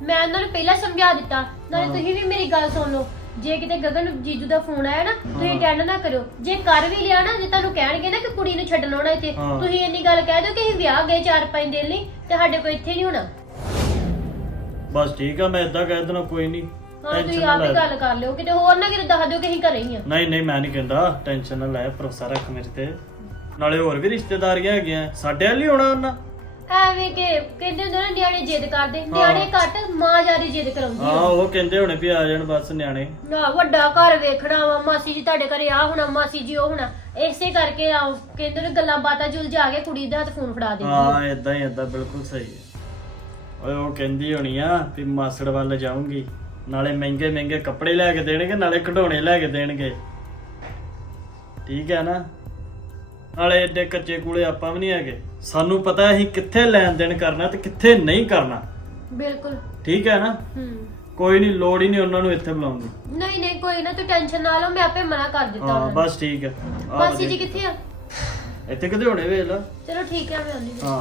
ਮੈਂ ਉਹਨਾਂ ਨੂੰ ਪਹਿਲਾਂ ਸਮਝਾ ਦਿੱਤਾ। ਨਾਲੇ ਹਾਂ। ਤੁਸੀਂ ਵੀ ਮੇਰੀ ਗੱਲ ਸੁਣ ਲਓ। ਜੇ ਕਿਤੇ ਗਗਨ ਜੀਜੂ ਦਾ ਫੋਨ ਆਇਆ ਨਾ ਤੁਸੀਂ ਹਾਂ। ਅਟੈਂਡ ਨਾ ਕਰਿਓ। ਜੇ ਕਰ ਵੀ ਲਿਆ ਨਾ ਜੇ ਤੁਹਾਨੂੰ ਕਹਿਣਗੇ ਨਾ ਕਿ ਕੁੜੀ ਨੂੰ ਛੱਡਣ ਆਉਣਾ ਇੱਥੇ ਹਾਂ। ਤੁਸੀਂ ਇੰਨੀ ਗੱਲ ਕਹਿ ਦਿਓ ਕਿ ਅਸੀਂ ਵਿਆਹ ਗਏ 4-5 ਦਿਨ ਲਈ ਤੇ ਸਾਡੇ ਕੋਲ ਇੱਥੇ ਨਹੀਂ ਹੋਣਾ। ਬਸ ਠੀਕ ਆ ਮੈਂ ਇਦਾਂ ਕਹਿ ਦੇਣਾ ਕੋਈ ਨਹੀਂ। ਹਾਂ ਤੁਸੀਂ ਆਪ ਹੀ ਗੱਲ ਕਰ ਲਿਓ ਕਿਤੇ ਹੋਰ ਨਾ ਕਿਤੇ ਦੱਸ ਦਿਓ ਕਿ ਅਸੀਂ ਘਰੇ ਹੀ ਆ। ਨਹੀਂ ਨਹੀਂ ਮੈਂ ਨਹੀਂ ਕਹਿੰਦਾ ਟੈਨਸ਼ਨ ਨਾ ਲੈ ਭਰੋਸਾ ਰੱਖ ਮੇਰੇ ਤੇ। ਨਾਲੇ ਹੋਰ ਵੀ ਰਿਸ਼ਤੇਦਾਰੀਆਂ ਹੈਗੀਆਂ ਸਾਡੇ ਵੱਲ ਹੀ ਆਉਣਾ ਉਹਨਾਂ। ਐਵੇਂ ਕਿ ਕਹਿੰਦੇ ਹੁੰਦੇ ਨਾ ਨਿਆਣੇ ਜਿੱਦ ਕਰਦੇ। ਨਿਆਣੇ ਘੱਟ ਮਾਂ ਜਿਆਦੀ ਜਿੱਦ ਕਰਾਉਂਦੀ ਹਾਂ ਆ ਉਹ ਕਹਿੰਦੇ ਹੋਣੇ ਵੀ ਆ ਜਾਣ ਬਸ ਨਿਆਣੇ। ਨਾ ਵੱਡਾ ਘਰ ਵੇਖਣਾ ਵਾ ਮਾਸੀ ਜੀ ਤੁਹਾਡੇ ਘਰੇ ਆ ਹੋਣਾ ਮਾਸੀ ਜੀ ਉਹ ਹੋਣਾ। ਇਸੇ ਕਰਕੇ ਆ ਕਹਿੰਦੇ ਨੇ ਗੱਲਾਂ ਬਾਤਾਂ ਜੁਲ ਜਾ ਕੇ ਕੁੜੀ ਦੇ ਹੱਥ ਫੋਨ ਫੜਾ ਦਿੰਦੀ ਆ। ਹਾਂ ਇਦਾਂ ਹੀ ਇਦਾਂ ਬਿਲਕੁਲ ਸਹੀ ਹੈ। ਓਏ ਉਹ ਕਹਿੰਦੀ ਹੋਣੀ ਆ ਵੀ ਮਾਸੜ ਵੱਲ ਜਾਊਂਗੀ। ਨਾਲੇ ਮਹਿੰਗੇ ਮਹਿੰਗੇ ਕੱਪੜੇ ਲੈ ਕੇ ਦੇਣਗੇ ਨਾਲੇ ਖਿਡੌਣੇ ਲੈ ਕੇ ਦੇਣਗੇ। ਠੀਕ ਹੈ ਨਾ? ਨਾਲੇ ਏਡੇ ਕੱਚੇ ਕੂਲੇ ਆਪਾਂ ਵੀ ਨਹੀਂ ਹੈਗੇ। ਸਾਨੂੰ ਪਤਾ ਅਸੀਂ ਕਿੱਥੇ ਲੈਣ ਦੇਣ ਕਰਨਾ ਤੇ ਕਿੱਥੇ ਨਹੀਂ ਕਰਨਾ। ਬਿਲਕੁਲ। ਠੀਕ ਹੈ ਨਾ? ਹੂੰ। ਕੋਈ ਨਹੀਂ ਲੋੜ ਹੀ ਨਹੀਂ ਉਹਨਾਂ ਨੂੰ ਇੱਥੇ ਬੁਲਾਉਣ ਦੀ। ਨਹੀਂ ਨਹੀਂ ਕੋਈ ਨਾ ਤੂੰ ਟੈਨਸ਼ਨ ਨਾ ਲਓ ਮੈਂ ਆਪੇ ਮਨਾ ਕਰ ਦਿੱਤਾ ਹਾਂ ਉਹਨਾਂ ਨੂੰ। ਬਸ ਠੀਕ ਹੈ। ਆ ਮਾਸੀ ਜੀ ਵਧੀਆ। ਕਿੱਥੇ ਆ? ਇੱਥੇ ਕਿਤੇ ਹੋਣੇ ਵੇਖ ਲਾ। ਚਲੋ ਠੀਕ ਹੈ ਮੈਂ ਆਉਂਦੀ ਹਾਂ। ਹਾਂ।